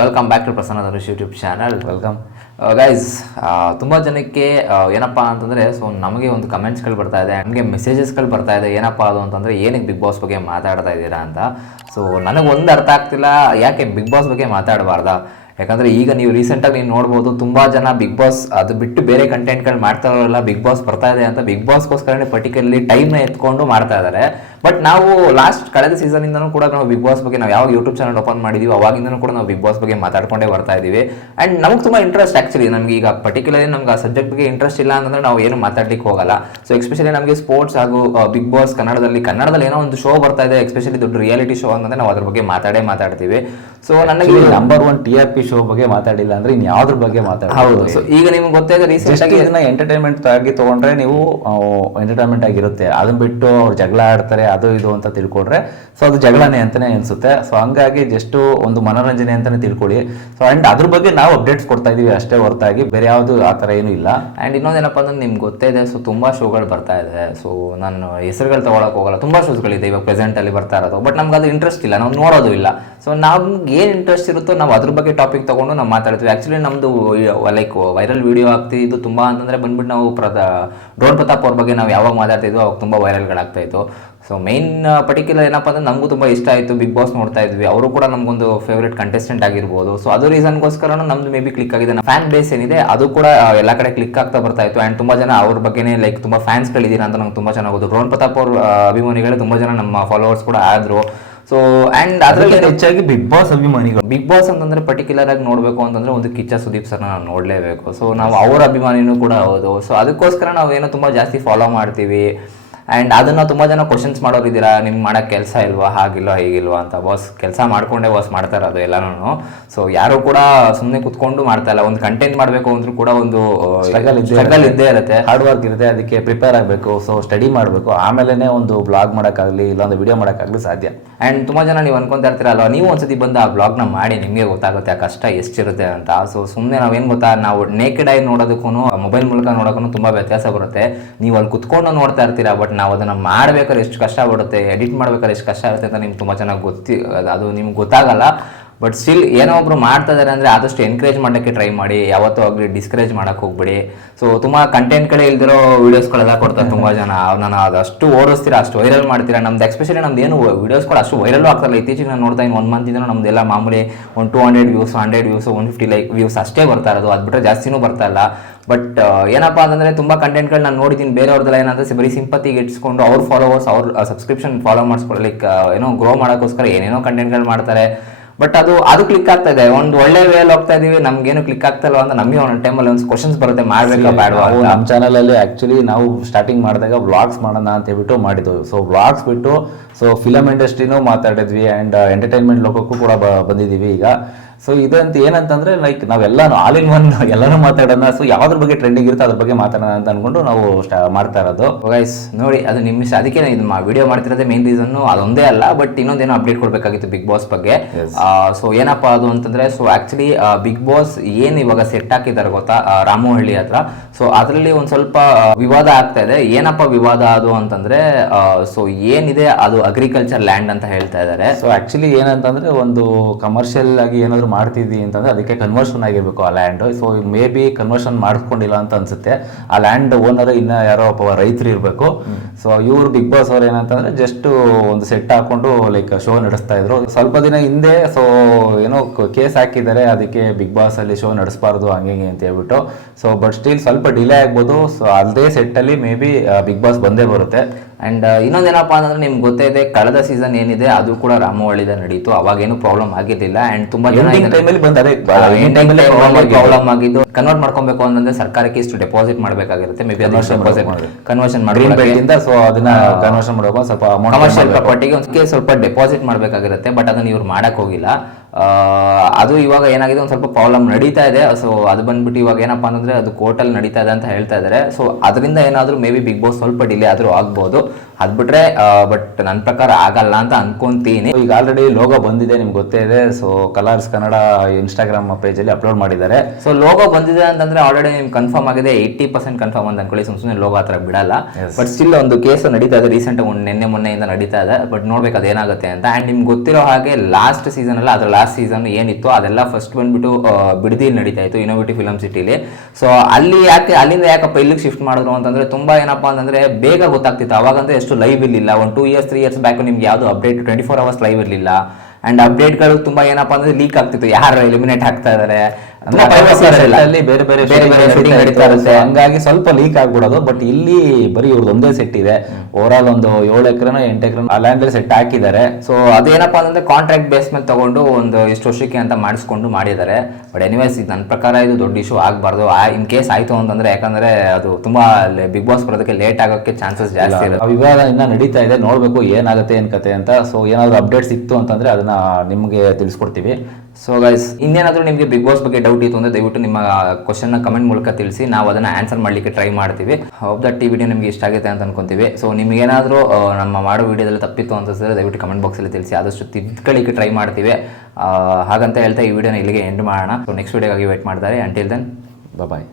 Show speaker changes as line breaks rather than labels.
Welcome back to Prasanna Dhanush YouTube channel
welcome
guys ತುಂಬ ಜನಕ್ಕೆ ಏನಪ್ಪ ಅಂತಂದರೆ ಸೊ ನಮಗೆ ಒಂದು ಕಮೆಂಟ್ಸ್ಗಳು ಬರ್ತಾ ಇದೆ, ನಮಗೆ ಮೆಸೇಜಸ್ಗಳು ಬರ್ತಾ ಇದೆ, ಏನಪ್ಪ ಅದು ಅಂತಂದರೆ ಏನಕ್ಕೆ ಬಿಗ್ ಬಾಸ್ ಬಗ್ಗೆ ಮಾತಾಡ್ತಾ ಇದ್ದೀರಾ ಅಂತ. ಸೊ ನನಗೆ ಒಂದು ಅರ್ಥ ಆಗ್ತಿಲ್ಲ, ಯಾಕೆ ಬಿಗ್ ಬಾಸ್ ಬಗ್ಗೆ ಮಾತಾಡಬಾರ್ದಾ? ಯಾಕಂದರೆ ಈಗ ನೀವು ರೀಸೆಂಟಾಗಿ ನೀವು ನೋಡ್ಬೋದು ತುಂಬ ಜನ ಬಿಗ್ ಬಾಸ್ ಅದು ಬಿಟ್ಟು ಬೇರೆ ಕಂಟೆಂಟ್ಗಳು ಮಾಡ್ತಾರಲ್ಲ ಬಿಗ್ ಬಾಸ್ ಬರ್ತಾ ಇದೆ ಅಂತ ಬಿಗ್ ಬಾಸ್ಗೋಸ್ಕರನೇ ಪರ್ಟಿಕ್ಯುಲರ್ಲಿ ಟೈಮ್ನ ಎತ್ಕೊಂಡು ಮಾಡ್ತಾ ಇದ್ದಾರೆ ಬಟ್ ನಾವು ಲಾಸ್ಟ್ ಕಳೆದ ಸೀಸನಿಂದನೂ ಕೂಡ ನಾವು ಬಿಗ್ ಬಾಸ್ ಬಗ್ಗೆ ನಾವು ಯಾವಾಗ ಯೂಟ್ಯೂಬ್ ಚಾನಲ್ ಓಪನ್ ಮಾಡಿದೀವಿ ಅವಾಗಿಂದನೂ ಕೂಡ ನಾವು ಬಿಗ್ ಬಾಸ್ ಬಗ್ಗೆ ಮಾತಾಡ್ಕೊಂಡೇ ಬರ್ತಾ ಇದೀವಿ. ಆ್ಯಂಡ್ ನಮ್ಗೆ ತುಂಬ ಇಂಟ್ರೆಸ್ಟ್ ಆ್ಯಕ್ಚುಲಿ ನಮ್ಗೆ ಈಗ ಪರ್ಟಿಕ್ಯುಲರ್ಲಿ ನಮ್ಗೆ ಆ ಸಬ್ಜೆಕ್ಟ್ ಬಗ್ಗೆ ಇಂಟ್ರೆಸ್ಟ್ ಇಲ್ಲ ಅಂತಂದ್ರೆ ನಾವು ಏನು ಮಾತಾಡ್ಲಿಕ್ಕೆ ಹೋಗಲ್ಲ. ಸೊ ಎಸ್ಪೆಷಲಿ ನಮಗೆ ಸ್ಪೋರ್ಟ್ಸ್ ಹಾಗೂ ಬಿಗ್ ಬಾಸ್ ಕನ್ನಡದಲ್ಲಿ ಕನ್ನಡದಲ್ಲಿ ಏನೋ ಒಂದು ಶೋ ಬರ್ತಾ ಇದೆ ಎಸ್ಪೆಷಲಿ ದೊಡ್ಡ ರಿಯಾಲಿಟಿ ಶೋ ಅಂತಂದ್ರೆ ನಾವು ಅದ್ರ ಬಗ್ಗೆ ಮಾತಾಡೇ ಮಾತಾಡ್ತೀವಿ. ಸೊ ನನಗೆ
number one T R P show ಬಗ್ಗೆ ಮಾತಾಡಿಲ್ಲ ಅಂದ್ರೆ ಇನ್ ಯಾವ್ದ್ರ ಬಗ್ಗೆ
ಹೌದು
ಮಾತಾಡ
ಸೊ ಈಗ ನಿಮ್ಗೆ ಗೊತ್ತಿದೆ ರೀಸೆಂಟ್ ಆಗಿ
ಇದನ್ನ ಎಂಟರ್ಟೈನ್ಮೆಂಟ್ ಆಗಿ ತಗೊಂಡ್ರೆ ನೀವು ಎಂಟರ್ಟೈನ್ಮೆಂಟ್ ಆಗಿರುತ್ತೆ. ಅದನ್ನ ಬಿಟ್ಟು ಅವ್ರು ಜಗಳ ಆಡ್ತಾರೆ ಅದು ಇದು ಅಂತ ತಿಳ್ಕೊಂಡ್ರೆ ಸೊ ಅದು ಜಗಳನೇ ಅಂತಾನೆ ಅನ್ಸುತ್ತೆ. ಸೊ ಹಂಗಾಗಿ ಜಸ್ಟ್ ಒಂದು ಮನೋರಂಜನೆ ಅಂತಾನೆ ತಿಳ್ಕೊಳ್ಳಿ. ಸೊ ಅಂಡ್ ಅದ್ರ ಬಗ್ಗೆ ನಾವು ಅಪ್ಡೇಟ್ಸ್ ಕೊಡ್ತಾ ಇದೀವಿ ಅಷ್ಟೇ ಹೊರತಾಗಿ. ಬೇರೆ ಯಾವುದು ಆ ಥರ ಏನು ಇಲ್ಲ.
ಆ್ಯಂಡ್ ಇನ್ನೊಂದೇನಪ್ಪ ಅಂದ್ರೆ ನಿಮ್ಗೆ ಗೊತ್ತೇ ಇದೆ ಸೊ ತುಂಬ ಶೋಗಳು ಬರ್ತಾ ಇದೆ. ಸೊ ನಾನು ಹೆಸರುಗಳು ತಗೊಳಕ್ ಹೋಗಲ್ಲ. ತುಂಬ ಶೋಸ್ಗಳಿದೆ ಇವಾಗ ಪ್ರೆಸೆಂಟಲ್ಲಿ ಬರ್ತಾ ಇರೋದು. ಬಟ್ ನಮ್ಗೆ ಅದು ಇಂಟ್ರೆಸ್ಟ್ ಇಲ್ಲ. ನಾವು ನೋಡೋದು ಇಲ್ಲ. ಸೊ ನಮ್ಗೆ ಏನು ಇಂಟ್ರೆಸ್ಟ್ ಇರುತ್ತೋ ನಾವು ಅದ್ರ ಬಗ್ಗೆ ಟಾಪಿಕ್ ತಗೊಂಡು ನಾವು ಮಾತಾಡ್ತೀವಿ. ಆ್ಯಕ್ಚುಲಿ ನಮ್ಮದು ಲೈಕ್ ವೈರಲ್ ವಿಡಿಯೋ ಆಗ್ತಿದ್ದು ತುಂಬ ಅಂತಂದರೆ ಬಂದ್ಬಿಟ್ಟು ನಾವು ಪ್ರದ ಪ್ರತಾಪ್ ಅವ್ರ ಬಗ್ಗೆ ನಾವು ಯಾವಾಗ ಮಾತಾಡ್ತಿದ್ವು ಅವಾಗ ತುಂಬ ವೈರಲ್ಗಳಾಗ್ತಾಯಿತ್ತು ಸೊ ಮೈನ್ ಪರ್ಟಿಕ್ಯುಲರ್ ಏನಪ್ಪ ಅಂದ್ರೆ ನಮಗೂ ತುಂಬ ಇಷ್ಟ ಆಯಿತು. ಬಿಗ್ ಬಾಸ್ ನೋಡ್ತಾ ಇದ್ವಿ. ಅವರು ಕೂಡ ನಮಗೊಂದು ಫೇವ್ರೇಟ್ ಕಂಟೆಸ್ಟೆಂಟ್ ಆಗಿರ್ಬೋದು. ಸೊ ಅದು ರೀಸನ್ಗೋಸ್ಕರ ನಮ್ದು ಮೇ ಬಿ ಕ್ಲಿಕ್ ಆಗಿದೆ ಫ್ಯಾನ್ ಬೇಸ್ ಏನಿದೆ, ಅದು ಕೂಡ ಎಲ್ಲ ಕಡೆ ಕ್ಲಿಕ್ ಆಗ್ತಾ ಬರ್ತಾ ಇತ್ತು. ಆ್ಯಂಡ್ ತುಂಬ ಜನ ಅವ್ರ ಬಗ್ಗೆನೇ ಲೈಕ್ ತುಂಬ ಫ್ಯಾನ್ಸ್ಗಳಿದ್ದೀರಾ ಅಂತ ನಂಗೆ ತುಂಬ ಚೆನ್ನಾಗೋದು ಡ್ರೋನ್ ಪ್ರತಾಪ್ ಅವ್ರ ಅಭಿಮಾನಿಗಳು ತುಂಬ ಜನ ನಮ್ಮ ಫಾಲೋವರ್ಸ್ ಕೂಡ ಆದರು. ಸೊ ಆ್ಯಂಡ್ ಅದರಲ್ಲಿ
ಅದರಲ್ಲಿ ಹೆಚ್ಚಾಗಿ ಬಿಗ್ ಬಾಸ್ ಅಭಿಮಾನಿಗಳು.
ಬಿಗ್ ಬಾಸ್ ಅಂತಂದ್ರೆ ಪರ್ಟಿಕ್ಯುಲರ್ ಆಗಿ ನೋಡಬೇಕು ಅಂತಂದ್ರೆ ಒಂದು ಕಿಚ್ಚ ಸುದೀಪ್ ಸರ್ ನಾವು ನೋಡಲೇಬೇಕು. ಸೊ ನಾವು ಅವರ ಅಭಿಮಾನಿನೂ ಕೂಡ ಹೌದು. ಸೊ ಅದಕ್ಕೋಸ್ಕರ ನಾವು ಏನೋ ತುಂಬ ಜಾಸ್ತಿ ಫಾಲೋ ಮಾಡ್ತೀವಿ. ಆ್ಯಂಡ್ ಅದನ್ನು ತುಂಬ ಜನ ಕ್ವಶನ್ಸ್ ಮಾಡೋರು ಇದ್ದೀರಾ ನಿಮ್ಗೆ ಮಾಡೋಕ್ಕೆ ಕೆಲಸ ಇಲ್ವಾ ಹಾಗಿಲ್ವಾ ಹೀಗಿಲ್ವಾ ಅಂತ ಬಾಸ್ ಕೆಲಸ ಮಾಡಿಕೊಂಡೇ ಬಾಸ್ ಮಾಡ್ತಾರೆ ಅದು ಎಲ್ಲನೂ ಸೊ ಯಾರು ಕೂಡ ಸುಮ್ಮನೆ ಕುತ್ಕೊಂಡು ಮಾಡ್ತಾ ಇಲ್ಲ ಒಂದು ಕಂಟೆಂಟ್ ಮಾಡಬೇಕು ಅಂದ್ರೂ ಕೂಡ ಒಂದು
ಸ್ಟ್ರಗಲ್ ಇದ್ದೇ
ಸ್ಟ್ರಗಲ್ ಇದ್ದೇ ಇರುತ್ತೆ.
ಹಾರ್ಡ್ ವರ್ಕ್ ಇರುತ್ತೆ ಅದಕ್ಕೆ ಪ್ರಿಪೇರ್ ಆಗಬೇಕು ಸೊ ಸ್ಟಡಿ ಮಾಡಬೇಕು ಆಮೇಲೆ ಒಂದು ಬ್ಲಾಗ್ ಮಾಡೋಕ್ಕಾಗಲಿ ಇಲ್ಲ ಒಂದು ವಿಡಿಯೋ ಮಾಡೋಕ್ಕಾಗಲಿ ಸಾಧ್ಯ.
ಆ್ಯಂಡ್ ತುಂಬ ಜನ ನೀವು ಅನ್ಕೊಂತಾ ಇರ್ತೀರಲ್ವ ನೀವು ಒಂದ್ಸತಿ ಬಂದು ಆ ಬ್ಲಾಗ್ನ ಮಾಡಿ ನಿಮಗೆ ಗೊತ್ತಾಗುತ್ತೆ ಆ ಕಷ್ಟ ಎಷ್ಟಿರುತ್ತೆ ಅಂತ. ಸೊ ಸುಮ್ಮನೆ ನಾವೇನು ಗೊತ್ತಾ ನಾವು ನೇಕೆಡ್ ಆಗಿ ನೋಡೋದಕ್ಕೂ ಮೊಬೈಲ್ ಮೂಲಕ ನೋಡೋಕ್ಕೂ ತುಂಬ ವ್ಯತ್ಯಾಸ ಬರುತ್ತೆ. ನೀವು ಅಲ್ಲಿ ಕುತ್ಕೊಂಡು ನೋಡ್ತಾ ಇರ್ತೀರಾ ಬಟ್ ನಾವು ಅದನ್ನು ಮಾಡಬೇಕಾದ್ರೆ ಎಷ್ಟು ಕಷ್ಟ ಬಿಡುತ್ತೆ ಎಡಿಟ್ ಮಾಡ್ಬೇಕಾದ್ರೆ ಎಷ್ಟು ಕಷ್ಟ ಇರುತ್ತೆ ಅಂತ ನಿಮ್ಗೆ ತುಂಬ ಚೆನ್ನಾಗಿ ಗೊತ್ತಿ ಅದು ನಿಮ್ಗೆ ಗೊತ್ತಾಗಲ್ಲ. ಬಟ್ ಸ್ಟಿಲ್ ಏನೋ ಒಬ್ರು ಮಾಡ್ತಾ ಇದಾರೆ ಅಂದ್ರೆ ಆದಷ್ಟು ಎನ್ಕರೇಜ್ ಮಾಡೋಕ್ಕೆ ಟ್ರೈ ಮಾಡಿ. ಯಾವತ್ತೂ ಆಗಲಿ ಡಿಸ್ಕರೇಜ್ ಮಾಡಕ್ ಹೋಗ್ಬಿಡಿ. ಸೊ ತುಂಬಾ ಕಡೆ ಇಲ್ದಿರೋ ವೀಡಿಯೋಸ್ಗಳೆಲ್ಲ ಕೊಡ್ತಾರೆ ತುಂಬಾ ಜನ. ನಾನು ಅದಷ್ಟು ಓಡಿಸ್ತೀರಾ, ಅಷ್ಟು ವೈರಲ್ ಮಾಡ್ತೀರಾ? ನಮ್ದು ಎಸ್ಪೆಷಲಿ ನಮ್ದು ಏನು ವೀಡಿಯೋಸ್ಗಳು ಅಷ್ಟು ವೈರಲ್ ಆಗ್ತಾರಲ್ಲ ಇತ್ತೀಚೆಗೆ ನಾನು ನೋಡ್ತಾ ಇನ್ನು ಒನ್ ಮಂತ್ ಇಂದ ನಮ್ದೆಲ್ಲ ಮಾಮೂಲಿ ಒಂದು two hundred views hundred views one fifty like views ಅಷ್ಟೇ ಬರ್ತಾ ಇರೋದು. ಅದು ಬಿಟ್ಟರೆ ಜಾಸ್ತಿನೂ ಬರ್ತಾ ಇಲ್ಲ. ಬಟ್ ಏನಪ್ಪಾ ಅಂತಂದರೆ ತುಂಬಾ ಕಂಟೆಂಟ್ಗಳು ನಾನು ನೋಡಿದ್ದೀನಿ ಬೇರೆಯವ್ರದ್ದೆಲ್ಲ ಏನಂದ್ರೆ ಬರೀ ಸಿಂಪತಿಗೆ ಇಟ್ಸ್ಕೊಂಡು ಅವ್ರ ಫಾಲೋವರ್ಸ್ ಅವ್ರ ಸಬ್ಸ್ಕ್ರಿಪ್ಷನ್ ಫಾಲೋ ಮಾಡಿಸ್ಕೊಳ್ಳಿ ಲೈಕ್ ಏನೋ ಗ್ರೋ ಮಾಡೋಕ್ಕೋಸ್ಕರ ಏನೇನೋ ಕಂಟೆಂಟ್ಗಳು ಮಾಡ್ತಾರೆ. ಬಟ್ ಅದು ಅದು ಕ್ಲಿಕ್ ಆಗ್ತಾ ಇದೆ. ಒಂದು ಒಳ್ಳೆ ವೇಲ್ ಹೋಗ್ತಾ ಇದೀವಿ ನಮ್ಗೇನು ಕ್ಲಿಕ್ ಆಗ್ತಲ್ವ ಅಂತ ನಮಗೆ ಒಂದು ಟೈಮಲ್ಲಿ ಒಂದು ಕ್ವಶನ್ಸ್ ಬರುತ್ತೆ ಮಾಡಬೇಕಾ ಬೇಡವಾ
ನಮ್ಮ ಚಾನಲ್ ಅಲ್ಲಿ ಆಕ್ಚುಲಿ ನಾವು ಸ್ಟಾರ್ಟಿಂಗ್ ಮಾಡಿದಾಗ ವ್ಲಾಗ್ಸ್ ಮಾಡೋಣ ಅಂತ ಹೇಳ್ಬಿಟ್ಟು ಮಾಡಿದ್ವಿ ಸೊ ವ್ಲಾಗ್ಸ್ ಬಿಟ್ಟು ಸೊ ಫಿಲಮ್ ಇಂಡಸ್ಟ್ರಿನೂ ಮಾತಾಡಿದ್ವಿ ಅಂಡ್ ಎಂಟರ್ಟೈನ್ಮೆಂಟ್ ಲೋಕಕ್ಕೂ ಕೂಡ ಬಂದಿದ್ದೀವಿ ಬಂದಿದೀವಿ ಈಗ. ಸೊ ಇದಂತ ಏನಂತಂದ್ರೆ ಲೈಕ್ ನಾವೆಲ್ಲಾನು ಆಲ್ ಇನ್ ಒನ್ ಎಲ್ಲಾನು ಮಾತಾಡೋಣ. ಸೊ ಯಾವ್ದ್ರ ಬಗ್ಗೆ ಟ್ರೆಂಡಿಂಗ್ ಇರುತ್ತೆ ಅದ್ರ ಬಗ್ಗೆ ಮಾತಾಡೋಣ ಅಂತ ಅನ್ಕೊಂಡು ನಾವು ಮಾಡ್ತಾ ಇರೋದು.
ಗೈಸ್ ನೋಡಿ ಅದು ನಿಮ್ಮ ಇಷ್ಟ. ಅದಕ್ಕೆ ಇದು ವಿಡಿಯೋ ಮಾಡ್ತಿರೋದೇ ಮೇನ್ ರೀಸನ್ ಅದೊಂದೇ ಅಲ್ಲ ಬಟ್ ಇನ್ನೊಂದೇನೋ ಅಪ್ಡೇಟ್ ಕೊಡಬೇಕಾಗಿತ್ತು ಬಿಗ್ ಬಾಸ್ ಬಗ್ಗೆ. ಸೊ ಏನಪ್ಪಾ ಅದು ಅಂತಂದ್ರೆ ಸೊ ಆಕ್ಚುಲಿ ಬಿಗ್ ಬಾಸ್ ಏನ್ ಇವಾಗ ಸೆಟ್ ಹಾಕಿದ್ದಾರೆ ಗೊತ್ತಾ? ರಾಮೋಹಳ್ಳಿ ಹತ್ರ. ಸೊ ಅದರಲ್ಲಿ ಒಂದ್ ಸ್ವಲ್ಪ ವಿವಾದ ಆಗ್ತಾ ಇದೆ. ಏನಪ್ಪ ವಿವಾದ ಅದು ಅಂತಂದ್ರೆ ಸೊ ಏನಿದೆ ಅದು ಅಗ್ರಿಕಲ್ಚರ್ ಲ್ಯಾಂಡ್ ಅಂತ ಹೇಳ್ತಾ ಇದ್ದಾರೆ.
ಸೊ ಆಕ್ಚುಲಿ ಏನಂತಂದ್ರೆ ಒಂದು ಕಮರ್ಷಿಯಲ್ ಆಗಿ ಏನಾದ್ರು ಮಾಡ್ತಿದ್ವಿ ಅಂತಂದ್ರೆ ಅದಕ್ಕೆ ಕನ್ವರ್ಷನ್ ಆಗಿರಬೇಕು ಆ land so maybe conversion ಮಾಡಿಸ್ಕೊಂಡಿಲ್ಲ ಅಂತ ಅನ್ಸುತ್ತೆ. ಆ ಲ್ಯಾಂಡ್ ಓನರ್ ಇನ್ನ ಯಾರೋ ಒಬ್ಬ ರೈತರು ಇರಬೇಕು. ಸೊ ಇವ್ರು ಬಿಗ್ ಬಾಸ್ ಅವ್ರು ಏನಂತಂದ್ರೆ ಜಸ್ಟ್ ಒಂದು ಸೆಟ್ ಹಾಕೊಂಡು ಲೈಕ್ ಶೋ ನಡೆಸ್ತಾ ಇದ್ರು. ಸ್ವಲ್ಪ ದಿನ ಹಿಂದೆ ಸೊ ಏನೋ ಕೇಸ್ ಹಾಕಿದ್ದಾರೆ. ಅದಕ್ಕೆ ಬಿಗ್ ಬಾಸ್ ಅಲ್ಲಿ ಶೋ ನಡೆಸಬಾರ್ದು ಹಂಗೆ ಅಂತ ಹೇಳ್ಬಿಟ್ಟು. ಸೊ ಬಟ್ ಸ್ಟಿಲ್ ಸ್ವಲ್ಪ ಡಿಲೇ ಆಗ್ಬೋದು. ಸೊ ಅಲ್ಲದೆ ಸೆಟ್ ಅಲ್ಲಿ ಮೇ ಬಿ ಬಿಗ್ ಬಾಸ್ ಬಂದೇ ಬರುತ್ತೆ.
ಅಂಡ್ ಇನ್ನೊಂದೇನಪ್ಪ ಅಂದ್ರೆ ನಿಮ್ಗೆ ಗೊತ್ತೇ ಇದೆ ಕಳೆದ ಸೀಸನ್ ಏನಿದೆ ಅದು ಕೂಡ ರಾಮವಳ್ಳಿದ ನಡೀತು. ಅವಾಗ ಏನು ಪ್ರಾಬ್ಲಮ್ ಆಗಿರ್ಲಿಲ್ಲ ಅಂಡ್ ತುಂಬಾ ಪ್ರಾಬ್ಲಮ್ ಆಗಿದ್ದು. ಕನ್ವರ್ಟ್ ಮಾಡ್ಕೊಬೇಕು ಅಂತಂದ್ರೆ ಸರ್ಕಾರಕ್ಕೆ ಇಷ್ಟು ಡೆಪಾಸಿಟ್ ಮಾಡಬೇಕಾಗಿರುತ್ತೆ. ಮೇ ಬಿ ಡೆಪಾಸಿಟ್ ಕನ್ವರ್ಷನ್ ಮಾಡಿ
ಸೊ ಅದನ್ನ ಕನ್ವರ್ಷನ್ ಮಾಡುವಾಗ ಸ್ವಲ್ಪ
ಕಮರ್ಷಿಯಲ್ ಪ್ರಾಪರ್ಟಿಗೆ ಒಂದು ಸ್ವಲ್ಪ ಡೆಪಾಸಿಟ್ ಮಾಡಬೇಕಾಗಿರುತ್ತೆ. ಬಟ್ ಅದನ್ನ ಇವ್ರು ಮಾಡಕ್ ಹೋಗಿಲ್ಲ. ಅದು ಇವಾಗ ಏನಾಗಿದೆ, ಒಂದು ಸ್ವಲ್ಪ ಪ್ರಾಬ್ಲಮ್ ನಡೀತಾ ಇದೆ. ಸೊ ಅದು ಬಂದ್ಬಿಟ್ಟು ಇವಾಗ ಏನಪ್ಪಾ ಅಂದರೆ ಅದು ಕೋರ್ಟಲ್ಲಿ ನಡೀತಾ ಇದೆ ಅಂತ ಹೇಳ್ತಾ ಇದ್ದಾರೆ ಸೊ ಅದರಿಂದ ಏನಾದರೂ ಮೇ ಬಿ ಬಿಗ್ ಬಾಸ್ ಸ್ವಲ್ಪ ಡಿಲೇ ಆದರೂ ಆಗ್ಬೋದು. ಅದ್ ಬಿಟ್ರೆ ಬಟ್ ನನ್ನ ಪ್ರಕಾರ ಆಗಲ್ಲ ಅಂತ ಅನ್ಕೊಂತೀನಿ.
ಈಗ ಆಲ್ರೆಡಿ ಲೋಗೋ ಬಂದಿದೆ ನಿಮ್ಗೆ ಗೊತ್ತೇ ಇದೆ. ಸೊ ಕಲರ್ಸ್ ಕನ್ನಡ ಇನ್ಸ್ಟಾಗ್ರಾಮ್ ಪೇಜಲ್ಲಿ ಅಪ್ಲೋಡ್ ಮಾಡಿದ್ದಾರೆ.
ಸೊ ಲೋಗೋ ಬಂದಿದೆ ಅಂತಂದ್ರೆ ಆಲ್ರೆಡಿ ನಿಮ್ಗೆ ಕನ್ಫರ್ಮ್ ಆಗಿದೆ. ಏಯ್ಟಿ ಪರ್ಸೆಂಟ್ ಕನ್ಫರ್ಮ್ ಅಂತ ಅನ್ಕೊಳ್ಳಿ. ಸುಮ್ಮನೆ ಸುಮ್ಮನೆ ಲೋಗೋ ಹತ್ರ ಬಿಡಲ್ಲ. ಬಟ್ ಸ್ಟಿಲ್ ಒಂದು ಕೇಸ್ ನಡೀತಾ ಇದೆ. ರೀಸೆಂಟ್ ಒಂದು ನಿನ್ನೆ ಮೊನ್ನೆಯಿಂದ ನಡೀತಾ ಇದೆ. ಬಟ್ ನೋಡ್ಬೇಕು ಅದೇನಾಗುತ್ತೆ ಅಂತ. ಅಂಡ್ ನಿಮ್ಗೆ ಗೊತ್ತಿರೋ ಹಾಗೆ ಲಾಸ್ಟ್ ಸೀಸನ್ ಅಲ್ಲ ಅದ್ರ ಲಾಸ್ಟ್ ಸೀಸನ್ ಏನಿತ್ತು ಅದೆಲ್ಲ ಫಸ್ಟ್ ಬಂದ್ಬಿಟ್ಟು ಬಿಡದಿ ನಡೀತಾ ಇತ್ತು ಇನೋವೇಟಿವ್ ಫಿಲಮ್ ಸಿಟಿಲಿ ಸೊ ಅಲ್ಲಿ ಯಾಕೆ ಅಲ್ಲಿಂದ ಯಾಕಪ್ಪ ಇಲ್ಲಿಗೆ ಶಿಫ್ಟ್ ಮಾಡಿದ್ರು ಅಂತಂದ್ರೆ ತುಂಬಾ ಏನಪ್ಪಾ ಅಂತಂದ್ರೆ ಬೇಗ ಗೊತ್ತಾಗ್ತಿತ್ತು. ಅವಾಗಂದ್ರೆ ಎಷ್ಟು ಲೈವ್ ಇರಲಿಲ್ಲ. ಒಂದು two years three years back ನಿಮ್ಗೆ ಯಾವುದು update twenty four hours live ಇರಲಿಲ್ಲ ಅಂಡ್ ಅಪ್ಡೇಟ್ಗಳು ತುಂಬಾ ಏನಪ್ಪ ಅಂದ್ರೆ ಲೀಕ್ ಆಗ್ತಿತ್ತು. ಯಾರು ಎಲಿಮಿನೇಟ್ ಆಗ್ತಾ ಇದಾರೆ
ಅಲ್ಲಿ ಬೇರೆ ಬೇರೆ
ಬೇರೆ ಬೇರೆ ನಡೀತಾ
ಇರುತ್ತೆ. ಹಂಗಾಗಿ ಸ್ವಲ್ಪ ಲೀಕ್ ಆಗ್ಬಿಡೋದು. ಬಟ್ ಇಲ್ಲಿ ಬರೀ ಇವ್ರದ್ದು ಒಂದೇ ಸೆಟ್ ಇದೆ. ಓವರ್ ಆಲ್ ಒಂದು ಏಳು ಎಕರೆನ ಎಂಟು ಎಕರೆ ಆ ಲ್ಯಾಂಡ್ ಸೆಟ್ ಹಾಕಿದ್ದಾರೆ.
ಸೊ ಅದೇನಪ್ಪ ಅಂತಂದ್ರೆ ಕಾಂಟ್ರಾಕ್ಟ್ ಬೇಸ್ ಮೇಲೆ ತಗೊಂಡು ಒಂದು ಇಷ್ಟು ವರ್ಷಕ್ಕೆ ಅಂತ ಮಾಡಿಸ್ಕೊಂಡು ಮಾಡಿದ್ದಾರೆ. ಬಟ್ ಎನಿವೇಸ್ ಇದು ನನ್ನ ಪ್ರಕಾರ ಇದು ದೊಡ್ಡ ಇಶ್ಯೂ ಆಗಬಾರ್ದು. ಇನ್ ಕೇಸ್ ಆಯ್ತು ಅಂತಂದ್ರೆ ಯಾಕಂದ್ರೆ ಅದು ತುಂಬಾ ಬಿಗ್ ಬಾಸ್ ಬರೋದಕ್ಕೆ ಲೇಟ್ ಆಗೋಕ್ಕೆ ಚಾನ್ಸಸ್ ಜಾಸ್ತಿ ಇರುತ್ತೆ.
ವಿವಾದ ಇನ್ನ ನಡೀತಾ ಇದೆ. ನೋಡಬೇಕು ಏನಾಗುತ್ತೆ ಏನ್ ಕತೆ ಅಂತ. ಸೊ ಏನಾದ್ರು ಅಪ್ಡೇಟ್ ಸಿಕ್ತು ಅಂತಂದ್ರೆ ಅದನ್ನ ನಿಮಗೆ ತಿಳಿಸ್ಕೊಡ್ತೀವಿ.
ಸೊ ಗೈಸ್ ಇನ್ನೇನಾದರೂ ನಿಮಗೆ ಬಿಗ್ ಬಾಸ್ ಬಗ್ಗೆ ಡೌಟ್ ಇತ್ತು ಅಂದರೆ ದಯವಿಟ್ಟು ನಿಮ್ಮ ಕ್ವಶನ್ನ ಕಮೆಂಟ್ ಮೂಲಕ ತಿಳಿಸಿ. ನಾವು ಅದನ್ನು ಆನ್ಸರ್ ಮಾಡಲಿಕ್ಕೆ ಟ್ರೈ ಮಾಡ್ತೀವಿ. ಹೋಪ್ ದಟ್ ಈ ವಿಡಿಯೋ ನಿಮಗೆ ಇಷ್ಟ ಆಗುತ್ತೆ ಅಂತ ಅನ್ಕೊಂತೀವಿ. ಸೊ ನಿಮಗೇನಾದರೂ ನಮ್ಮ ಮಾಡೋ ವಿಡಿಯೋದಲ್ಲಿ ತಪ್ಪಿತ್ತು ಅಂತಂದ್ರೆ ದಯವಿಟ್ಟು ಕಮೆಂಟ್ ಬಾಕ್ಸಲ್ಲಿ ತಿಳಿಸಿ. ಆದಷ್ಟು ತಿದ್ಕೊಳ್ಳಿಕ್ಕೆ ಟ್ರೈ ಮಾಡ್ತೀವಿ. ಹಾಗಂತ ಹೇಳ್ತಾ ಈ ವಿಡಿಯೋನ ಇಲ್ಲಿಗೆ ಎಂಡ್ ಮಾಡೋಣ. ಸೊ ನೆಕ್ಸ್ಟ್ ವಿಡಿಯೋಗಾಗಿ ವೇಟ್ ಮಾಡ್ತಾರೆ. Until then
bye